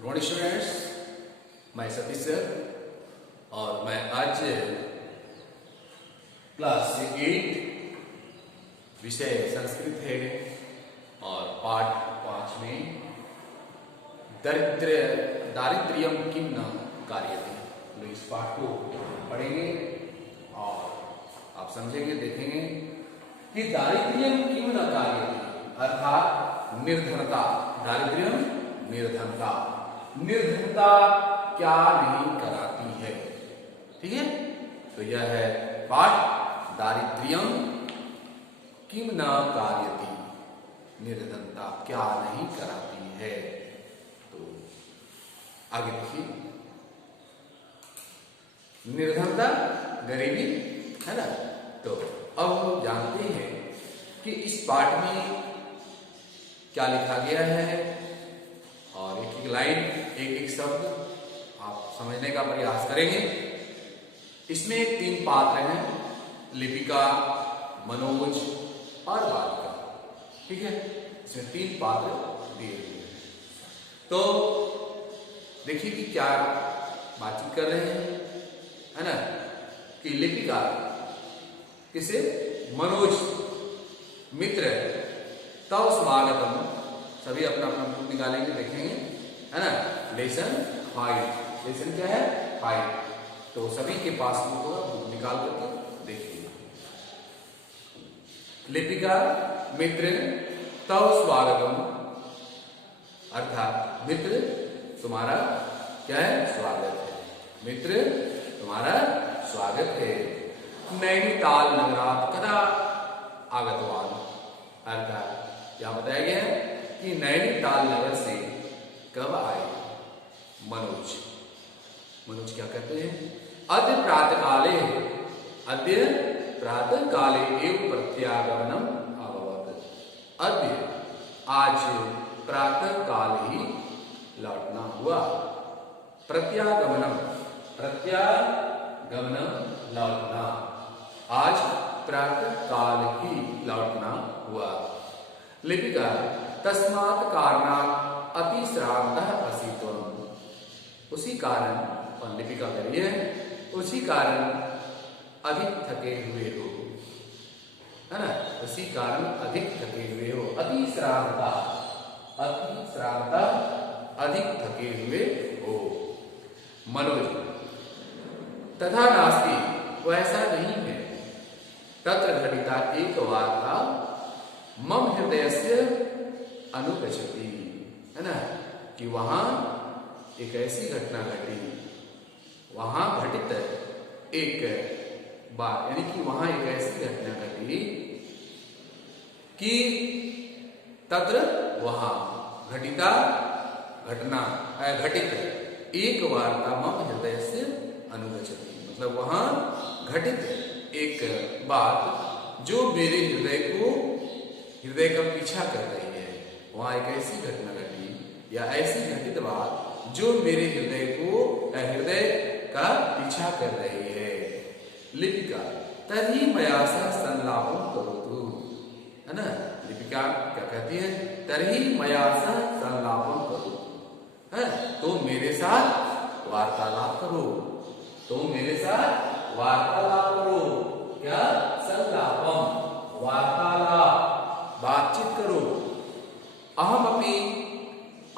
Good morning students, मैं Satish sir और मैं आज क्लास 8 विषय संस्कृत है और पाठ 5 में दारिद्र्यम किम न कार्यते। तो इस पाठ को पढ़ेंगे और आप समझेंगे, देखेंगे कि दारिद्र्यम किम न कार्यते अर्थात निर्धनता। दारिद्र्यम निर्धनता, निर्धनता क्या नहीं कराती है। ठीक है, तो यह है पाठ दारिद्र्यम किम न कार्यति, निर्धनता क्या नहीं कराती है। तो आगे देखिए, निर्धनता गरीबी है ना। तो अब हम जानते हैं कि इस पाठ में क्या लिखा गया है और एक एक लाइन, एक एक शब्द आप समझने का प्रयास करेंगे। इसमें 3 पात्र हैं, लिपिका, मनोज और बालिका। ठीक है, इसमें 3 पात्र दिए हुए हैं। तो देखिए कि क्या बातचीत कर रहे हैं, है ना। कि लिपिका किसे, मनोज मित्र, तब स्वागतम, सभी अपना अपना बुक निकालेंगे, देखेंगे, है ना। लेसन 5, लेसन क्या है 5, तो सभी के पास बुक होगा, बुक निकाल करके देखिए। लिपिका मित्र तव स्वागतम, अर्थात मित्र तुम्हारा क्या है, स्वागत है। मित्र तुम्हारा स्वागत है। नैनीताल नगरात कदा आगतवान, अर्थात क्या बताया गया है कि नैनीताल नगर से कब आए मनोज। मनोज क्या कहते हैं, अद्य प्रातः काले, अद्य प्रातः काले एव प्रत्यागमनम अभवत्। अद्य आज प्रातः काल ही लौटना हुआ। प्रत्यागमनम, प्रत्यागमनम लौटना, आज प्रातः काल ही लौटना हुआ। लिपिका तस्मात् कारणात् अति श्रान्तः असि त्वम्, उसी कारण, और लिपिका करिए उसी कारण अधिक थके हुए हो, है ना। उसी कारण अधिक थके हुए हो। अति श्रांता, अति श्रांता, अधिक थके हुए हो। मनोज तथा नास्ति, वैसा नहीं है। तत्र घटिता एक वार्ता मम हृदय से अनुगच्छति, है ना। कि वहां एक ऐसी घटना घटी, वहां घटित एक बात, यानी कि वहां एक ऐसी घटना घटी कि तत्र, वहां, घटिता घटना, घटित एक वार्ता मम हृदय से अनुगच्छति, मतलब वहां घटित एक बात जो मेरे हृदय का पीछा कर रही है। वहां एक ऐसी घटना घटी या ऐसी घटित बात जो मेरे हृदय का पीछा कर रही है। लिपिका तर्हि मया सह संलापं करोतु, है ना। लिपिका क्या कहती है, तर्हि मया सह संलापं करो, है, तो मेरे साथ वार्तालाप करो, तो मेरे साथ वार्तालाप करो। क्या, संलापम, वार्तालाप, बातचीत करो। अहम अपनी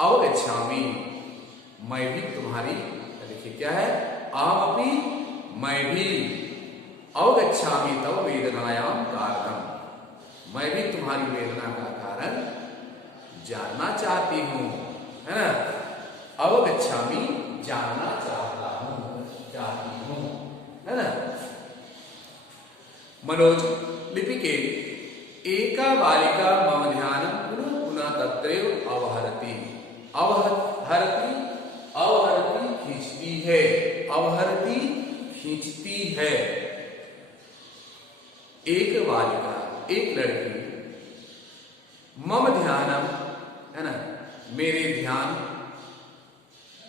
अवगच्छामि, मैं भी तुम्हारी, देखिए क्या है, अहम अपनी, मैं भी, अवगच्छामि तव वेदनायाम कारणम, मैं भी तुम्हारी वेदना का कारण जानना चाहती हूं, है ना। अवगच्छामि, जानना चाहता हूं, चाहती हूं, है ना। मनोज लिपिके एका बालिका मम ध्यानं पुनः पुनः तत्रैव अवहरति, अवहरति, अवहरति खींचती है, अवहरति खींचती है। एक बालिका, एक लड़की, मम ध्यानम, है ना, मेरे ध्यान,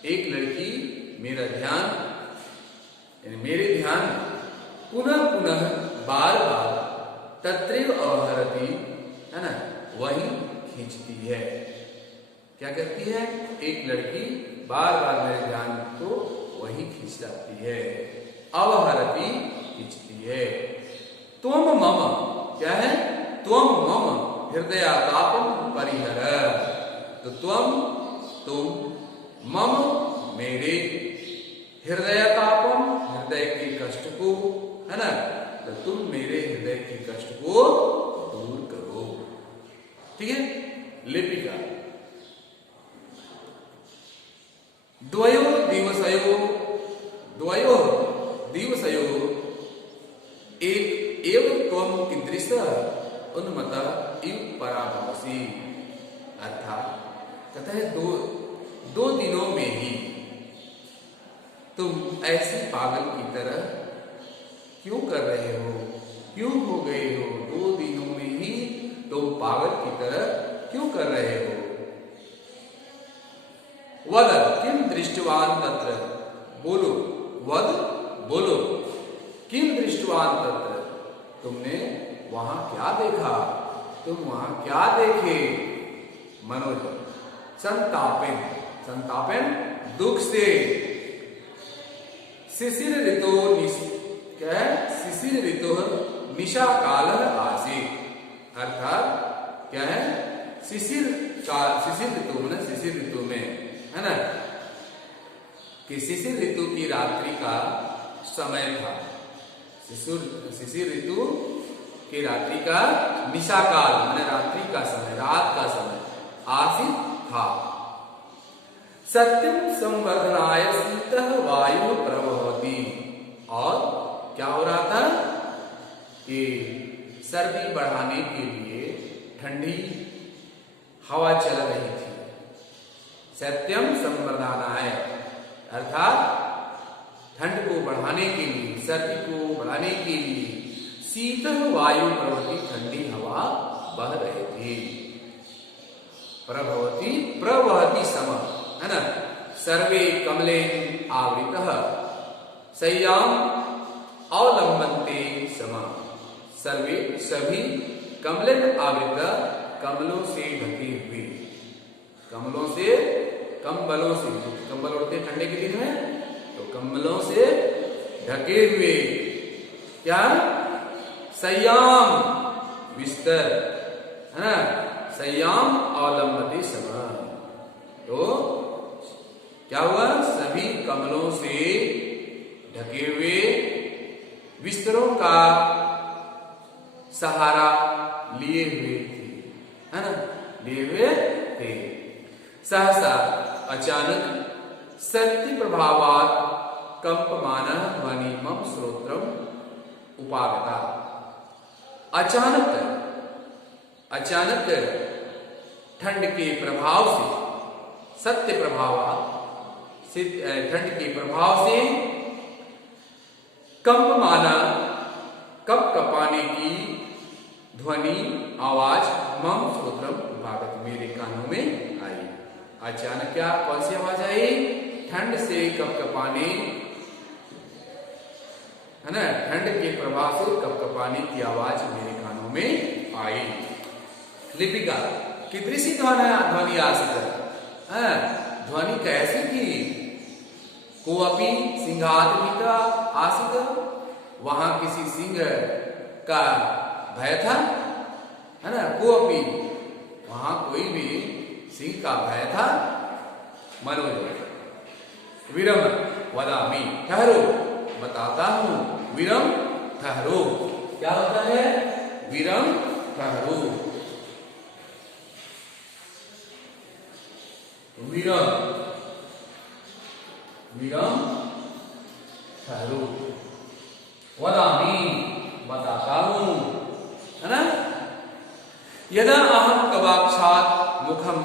एक लड़की मेरा ध्यान, यानी मेरे ध्यान, पुनः पुनः, बार बार, तत्रैव अवहरति, है ना, वही खींचती है। क्या करती है, एक लड़की बार बार मेरे ध्यान को वही खींच लाती है, अवहरती खींचती है। त्वम मम, क्या है? त्वम मम हृदयातापम परिहर। तो तुम मम मेरे, हृदयातापम हृदय के कष्ट को, है ना, तो तुम मेरे हृदय के कष्ट को दूर करो। ठीक है। लिपिका द्वयो दिवसयो एक एव त्वम कीदृश उन्मत्त इव पराभवसि। अर्थात कहता है दो दिनों में ही तुम ऐसी पागल की तरह क्यों कर रहे हो, क्यों हो गए हो? 2 दिनों में ही तुम पागल की तरह क्यों कर रहे हो? वद किम दृष्टवान तत्र, बोलो, वद बोलो, किम दृष्टवान तत्र, तुमने वहां क्या देखा, तुम वहां क्या देखे? मनोज संतापेन दुख से, शिशिर ऋतु क्या है? शिशिर ऋतु निशा काल आसीत्। अर्थात क्या है? शिशिर ऋतु में, है ना, कि शिशिर ऋतु की रात्रि का समय था। शिशिर ऋतु की रात्रि का निशा काल माने रात्रि का समय, रात का समय आसीत् था। सत्यम संवर्धनाय शीतः वायु प्रवहति। और क्या हो रहा था कि सर्दी बढ़ाने के लिए ठंडी हवा चल रही थी। सत्यम संवर्धनाय अर्थात ठंड को बढ़ाने के लिए, सर्दी को बढ़ाने के लिए शीतल वायु प्रवहति, ठंडी हवा बह रही थी। प्रवहति सम, है ना, सर्वे कमले आवृतः सय्याम अवलंबन्ते सम। सर्वे सभी कमले आवृत, कमलों से ढके हुए, कंबलों से कंबल उड़ते ठंडे के दिन में, तो कंबलों से ढके हुए, क्या? सय्याम बिस्तर, है ना, सय्याम अवलंबते सम। तो क्या हुआ? सभी कमलों से ढके हुए बिस्तरों का सहारा लिए हुए थे, है ना, लिए हुए थे। सहसा अचानक शक्ति प्रभावात कंपमान ध्वनि मम श्रोत्रम उपागता। अचानक ठंड के प्रभाव से, सत्य प्रभाव, ठंड के प्रभाव से कंपमाना, कपकपाने की ध्वनि, आवाज मम श्रोत्रम उपागत, मेरे कानों में आई। अचानक क्या, कौन सी आवाज आई? ठंड से कपकपाने, है ना, ठंड के प्रभाव से कपकपाने की आवाज मेरे कानों में आई। लिपिका कीदृशी ध्वनि आसीत्, ध्वनि कैसी थी? कोऽपि सिंहात्मिका आसीत्, वहां किसी सिंह का भय था, है ना, कोऽपि, वहां कोई भी सिंह का भय था। मनोज विरम वदामि, ठहरो, बताता हूं, विरम ठहरो। क्या होता है? विरम ठहरो, विरम ठहरो, वदामि बताता हूं, है ना। यदा अहम कवाक्षात् मुखम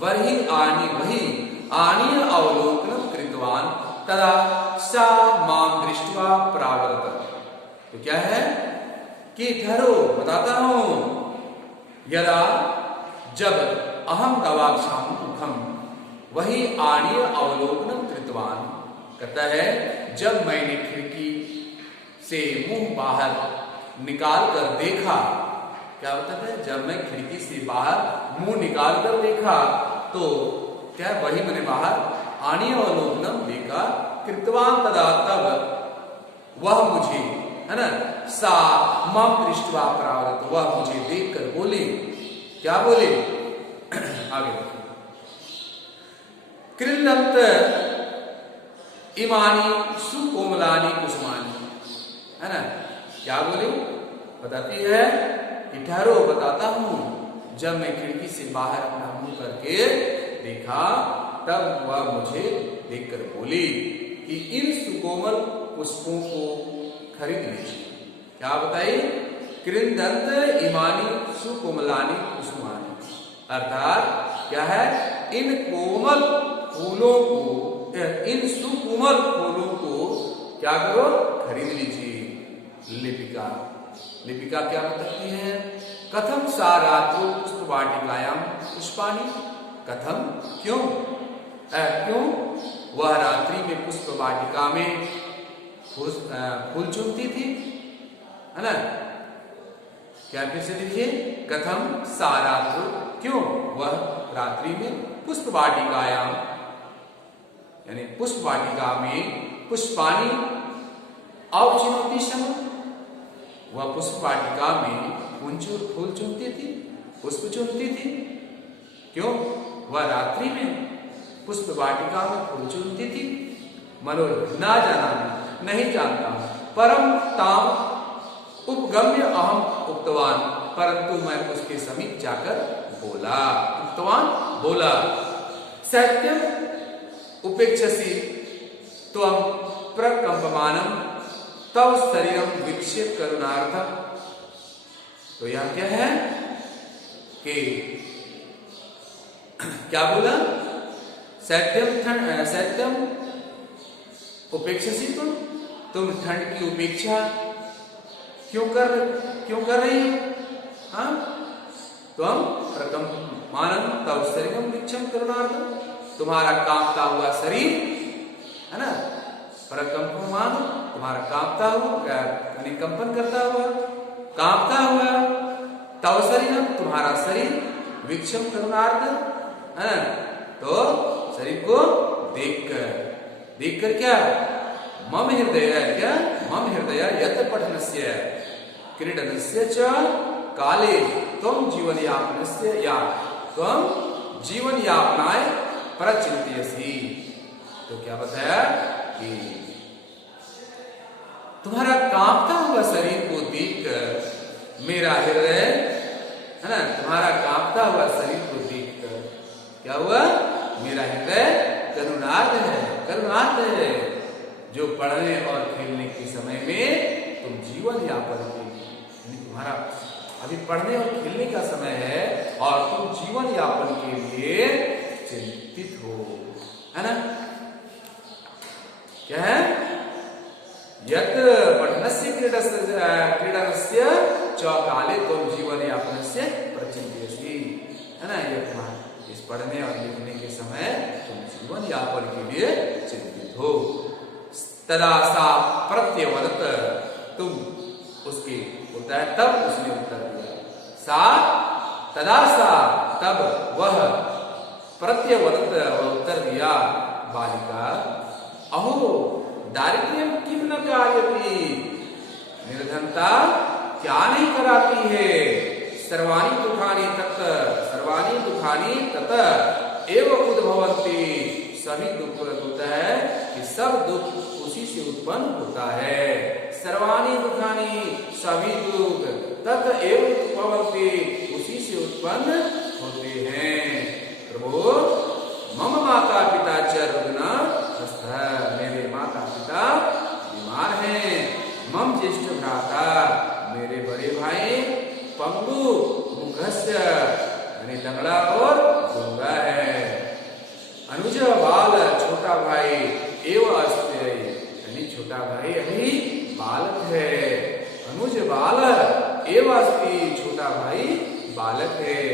वही आनीय अवलोकनम कृतवान तदा सा मां दृष्ट्वा प्रावर्तत। तो क्या है कि ठहरो, बताता हूं, यदा, जब, अहम गवाक्षाम मुखम वही आनीय अवलोकनम कृतवान, कहता है जब मैंने खिड़की से मुंह बाहर निकाल कर देखा। क्या होता है? जब मैं खिड़की से बाहर मुंह निकाल कर देखा, तो क्या वही मैंने बाहर आनियोलोकनम देखा कृतवान तदा तब वह मुझे, है ना, सा मम दृष्टवा प्रावत, वह मुझे देखकर बोले, क्या बोले? आगे कृंदंत इमानी सुकोमलानी कुसुमानी, है ना, क्या बोले? बताती है कि ठहरो बताता हूं, जब मैं खिड़की से बाहर अपना मुंह करके देखा तब वह मुझे देखकर बोली कि इन सुकोमल पुष्पों को खरीद लीजिए। क्या बताई? कृंदंत इमानी सुकोमलानी कुसुमानी, अर्थात क्या है? इन कोमल फूलों को, इन सुकोमल फूलों को क्या करो? खरीद लीजिए। लिपिका, लिपिका क्या बताती है? कथम सा रात्रो पुष्प वाटिकायाम पुष्पानी, कथम, क्यों, क्यों वह रात्रि में पुष्प वाटिका में फूल चुनती थी, है ना? क्या फिर से देखिए, कथम सा रात्रो, क्यों वह रात्रि में पुष्प वाटिकायाम, यानी पुष्प वाटिका में पुष्पानी अवचिनोती समय, वह पुष्प वाटिका में फूल चुनती थी, पुष्प चुनती थी, क्यों वह रात्रि में पुष्प वाटिका में फूल चुनती थी। मनोज ना जाना, नहीं जानता, परम ताम उपगम्य अहम उक्तवान, परंतु मैं उसके समीप जाकर बोला, उक्तवान बोला, सत्यम उपेक्षसी त्वं प्रकंपमानम तव शरीरम विक्षेप करुणार्थम। तो यह क्या है कि क्या बोला? सत्यम उपेक्षसी, तुम ठंड की उपेक्षा क्यों कर रही हो? हाँ, तुम प्रकंपमानम तव शरीरम विक्षेप करुणार्थम, तुम्हारा कांपता हुआ शरीर, है ना, प्रकंपमान, तुम्हारा कांपता हुआ, यानी कंपन करता हुआ, कांपता हुआ, तव शरीरम, तुम्हारा शरीर, विक्षम करुणार्थ, है, तो शरीर को देखकर क्या? मम हृदय, क्या? मम हृदय यत पठनस्य क्रीडनस्य च काले त्वं जीवन यापनाय प्रचिंत्यसि। तो क्या बताया कि तुम्हारा कांपता हुआ शरीर को देखकर मेरा हृदय, है ना, तुम्हारा कांपता हुआ शरीर को देखकर क्या हुआ? मेरा हृदय करुणार्थ है, जो पढ़ने और खेलने के समय में तुम जीवन यापन के लिए, तुम्हारा अभी पढ़ने और खेलने का समय है और तुम जीवन यापन के लिए चिंतित हो, है ना? क्या है? यत पठनस्य क्रीडनस्य च काले त्वं जीवन यापनस्य प्रचिंत्यसि, है ना? यह इस पढ़ने और लिखने के समय तुम जीवन यापन के लिए चिंतित हो। तदा सा प्रत्यवदत, तुम उसके उत्तर, तब उसने उत्तर दिया, सा तदा सा, तब वह प्रत्यवदत, वह उत्तर दिया, बालिका अहो दारिद्र्यम किम न कार्यति, निर्धनता क्या नहीं कराती है, सर्वाणी दुखानी तत एव उद्भवन्ति, सभी दुख होता है कि सब दुख उसी से उत्पन्न होता है, सर्वाणी दुखानी, सभी दुख, तत एव उद्भवन्ति, उसी से उत्पन्न होते हैं। प्रभु मम माता पिता च रुग्ना, मेरे माता पिता बीमार हैं, मम ज्येष्ठ भ्राता, मेरे बड़े भाई पंगु मुखस्य, यानी लंगड़ा और गूंगा है, अनुज बाल, छोटा भाई एवं अस्ति, यानी छोटा भाई अभी बालक है, अनुज बाल एवं अस्ति, छोटा भाई बालक है।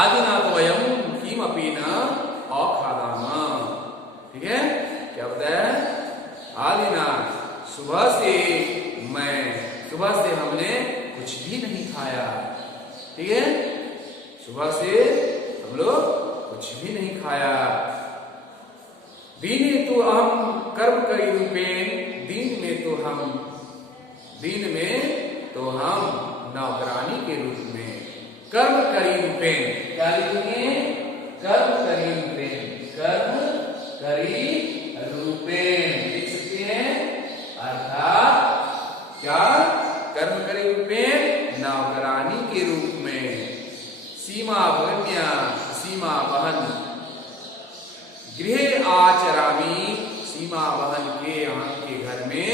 आदिनाथ वयम किमपि न अखादामा, ठीक है? क्या बताया? आदिनाथ, सुबह से हमने कुछ भी नहीं खाया, ठीक है? सुबह से हम लोग कुछ भी नहीं खाया, कर्म करी रूपेण दीन में तो हम नौकरानी के रूप में कर्म करी रूपेण, क्या लिखेंगे? कर्म करी रूपेण लिख सकते हैं। अर्थात क्या? कर्म करी रूपेण नौकरानी के रूप में सीमा वहन गृह आचरामी, सीमा वहन के घर में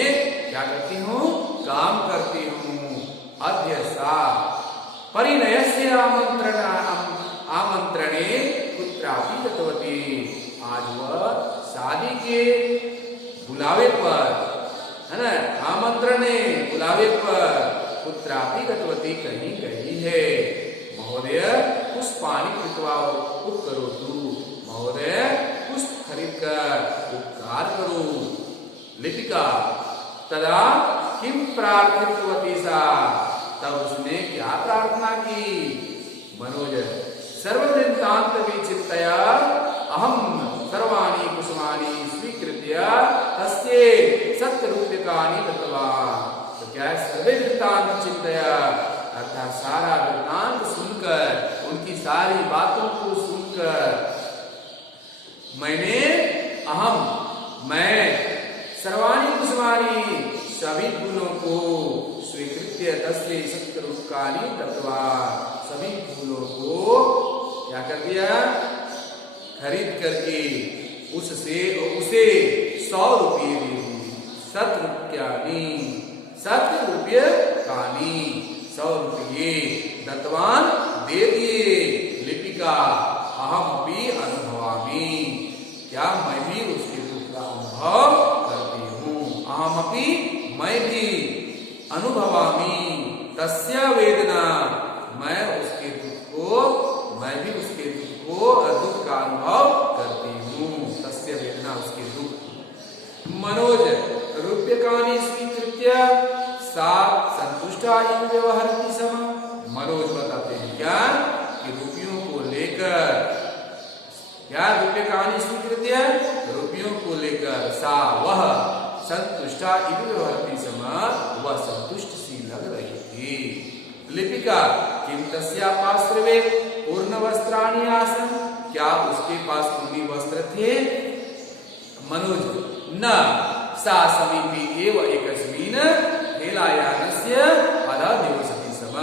क्या करती हूँ? काम करती हूँ। अद्य सा परिणयस्य आमंत्रणे पुत्रापि गतवती, आज वह शादी के बुलावे पर, है ना, आमंत्रणे बुलावे पर पुत्रापि गतवती कहीं गई है। महोदय पुष्पाणि कृत्वा उपकरोतु, महोदय पुष्प खरीद कर उपकार करो। लिपिका तदा किम प्रार्थितवती सा, तब उसने क्या प्रार्थना की? मनोज सर्ववृत्तांत विचिन्तया अहम सर्वाणि कुसुमानि स्वीकृत्य तस्ये सत्यरूप्यकाणि दत्तवान्। तो क्या सर्ववृत्तांत चिंतया, अर्थात सारा वृत्तांत सुनकर, उनकी सारी बातों को सुनकर मैं सर्वाणि कुसुमानि, सभी फूलों को स्वीकृत्य तस्ये सत्यरूप्यकाणि दत्तवान्, सभी फूलों को क्या कर दिया? खरीद करके उसे 100 रुपये दे दिए। 100 रुपये दत्तवान् दे दिए। लिपिका अहम भी अनुभवामि, क्या मैं भी उसके दुख का अनुभव करती हूँ। अहमपि मैं भी अनुभवामि तस्य वेदना, मैं भी उसके दुख का अनुभव करती हूँ। तस्य वेदना, उसके दुख। मनोज रूप्यकाणि स्वीकृत्य सा संतुष्टा इव व्यवहरति स्म। मनोज बताते हैं क्या कि रुपयों को लेकर, क्या रूप्यकाणि स्वीकृत्य, रुपयों को लेकर सा वह संतुष्टा इव व्यवहरति स्म, वह संतुष्ट सी लग रही थी। लिपिका किम तस्या पार्श्वे पूर्ण वस्त्राणि आसन्, क्या उसके पास पूर्ण वस्त्र थे? मनोज न सा समीपे एव एकस्मिन् हेलायानस्य अधः निवसति स्म,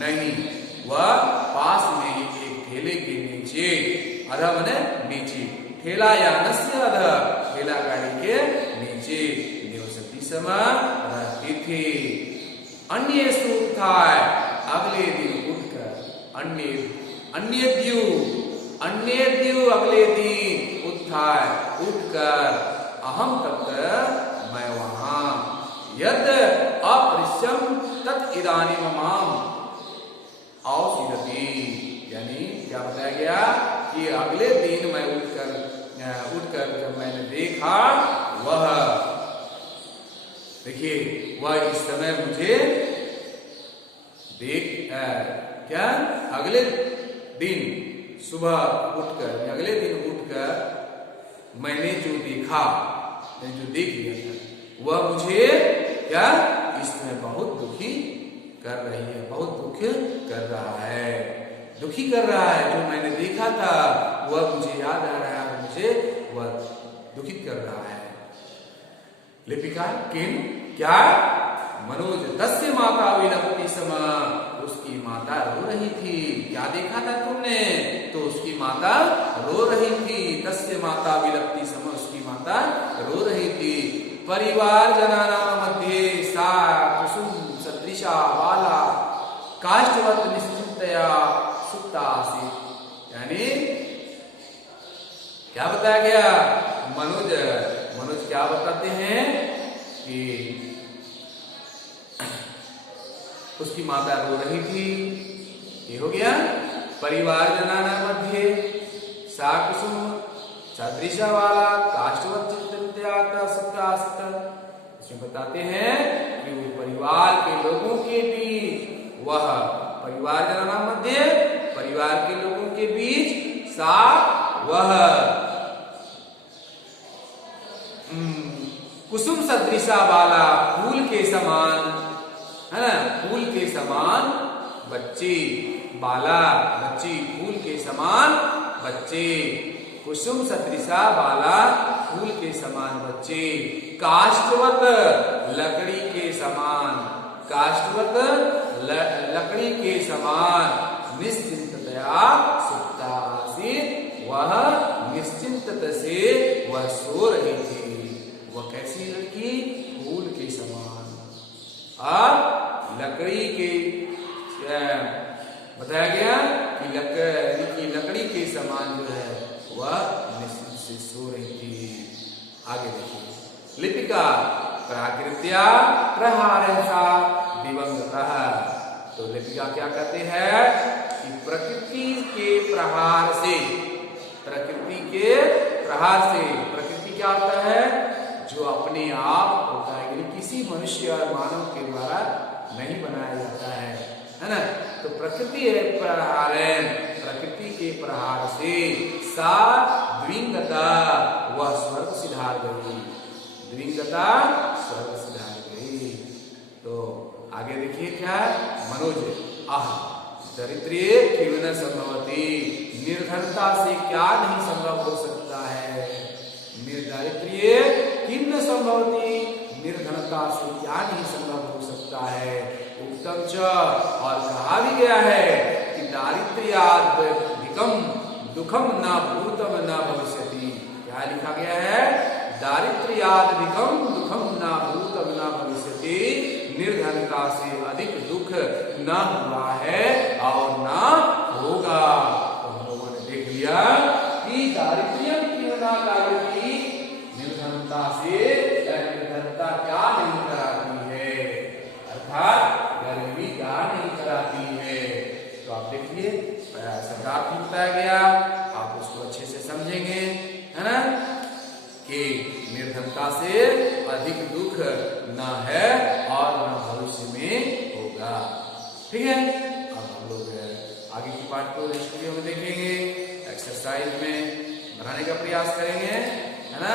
नहीं वह पास में ही एक ठेले के नीचे, अधः माने नीचे, ठेलायानस्य अधः, ठेला गाड़ी के नीचे, निवसति स्म रहती थी। अन्य उत्थाय, अगले दिन उठकर, अन्यद्यु अगले दिन उत्थाय उठकर, अहम तत्र मैं वहां, यद अपृश्यम तत् इदानीम माम औषधि, यानी क्या बताया गया कि अगले दिन मैं उठकर जब मैंने देखा, वह देखिए वह इस समय मुझे क्या अगले दिन सुबह उठकर, अगले दिन उठकर मैंने जो देखा, जो देख लिया था, वह मुझे क्या इस समय बहुत दुखी कर रही है, बहुत दुख कर रहा है, दुखी कर रहा है। जो मैंने देखा था वह मुझे याद आ रहा है, मुझे वह दुखित कर रहा है। लिपिका किम, क्या? मनोज तस्य माता विलपति स्म, उसकी माता रो रही थी। क्या देखा था तुमने? तो उसकी माता रो रही थी। तस्य माता विलपति स्म, उसकी माता रो रही थी। परिवार जनानां मध्ये सा कुसुम सदृशा बाला काष्ठवत् निश्चिन्तया सुप्ता आसीत्, यानी क्या बताया गया? मनोज क्या बताते हैं कि उसकी माता रो रही थी। ये हो गया परिवार जनाना मध्ये सा कुसुम सदृशा वाला काष्ठवत् चिंतनत्या सुप्ता आसीत्। इसमें बताते हैं कि वो परिवार के लोगों के बीच, वह परिवार जनाना मध्ये, परिवार के लोगों के बीच सा वह सदृशा वाला फूल के समान, है ना, फूल के समान बच्चे, बाला बच्ची, फूल के समान बच्चे, कुसुम सदृशा वाला फूल के समान बच्चे, काष्ठवत लकड़ी के समान, काष्ठवत लकड़ी के समान निश्चिंततया सुप्ता आसीत, वह निश्चिंतता से वह सो रही थी। वह कैसी लड़की? फूल के समान और लकड़ी के, बताया गया कि लकड़ी के समान जो है वह निश्चिंत से सो रही थी। आगे देखिए, लिपिका प्राकृत्या प्रहारसा दिवंगतः। तो लिपिका क्या कहते हैं कि प्रकृति के प्रहार से, प्रकृति के प्रहार से, प्रकृति क्या होता है? जो अपने आप होता है, यानी किसी मनुष्य और मानव के द्वारा नहीं बनाया जाता है ना। तो प्रकृति है प्रहारन, प्रकृति के प्रहार से सा द्विंगता, वह स्वर्ग सिधार गई, द्विंगता स्वर्ग सिधार गई। तो आगे देखिए क्या मनोज, आह दरिद्र्ये किम न संभवती, निर्धनता से क्या नहीं संभव हो सकता है, निर्दारिद्र्ये किम न संभवती, निर्धनता से क्या नहीं संभव हो सकता है। उत्तम च, और कहा भी गया है कि दारिद्र्यादिकम दुखम न भूतम न भविष्यति। क्या लिखा गया है? दारिद्र्यादिकम दुखम न भूतम न भविष्यति, निर्धनता से अधिक दुख न हुआ है और न होगा। तो हम लोगों ने देख लिया कि दारिद्र्य क्यों ना कार्यति, निर्धनता से, निर्धनता क्या नहीं कराती है, अर्थात गरीबी क्या नहीं कराती है। तो आप देखिए शब्दार्थ भी बताया गया, आप उसको अच्छे से समझेंगे, है ना, कि निर्धनता से अधिक दुख न है और न भविष्य में होगा। ठीक है, अब हम लोग आगे की पाठ को नेक्स्ट वीडियो में देखेंगे, एक्सरसाइज में बनाने का प्रयास करेंगे, है ना।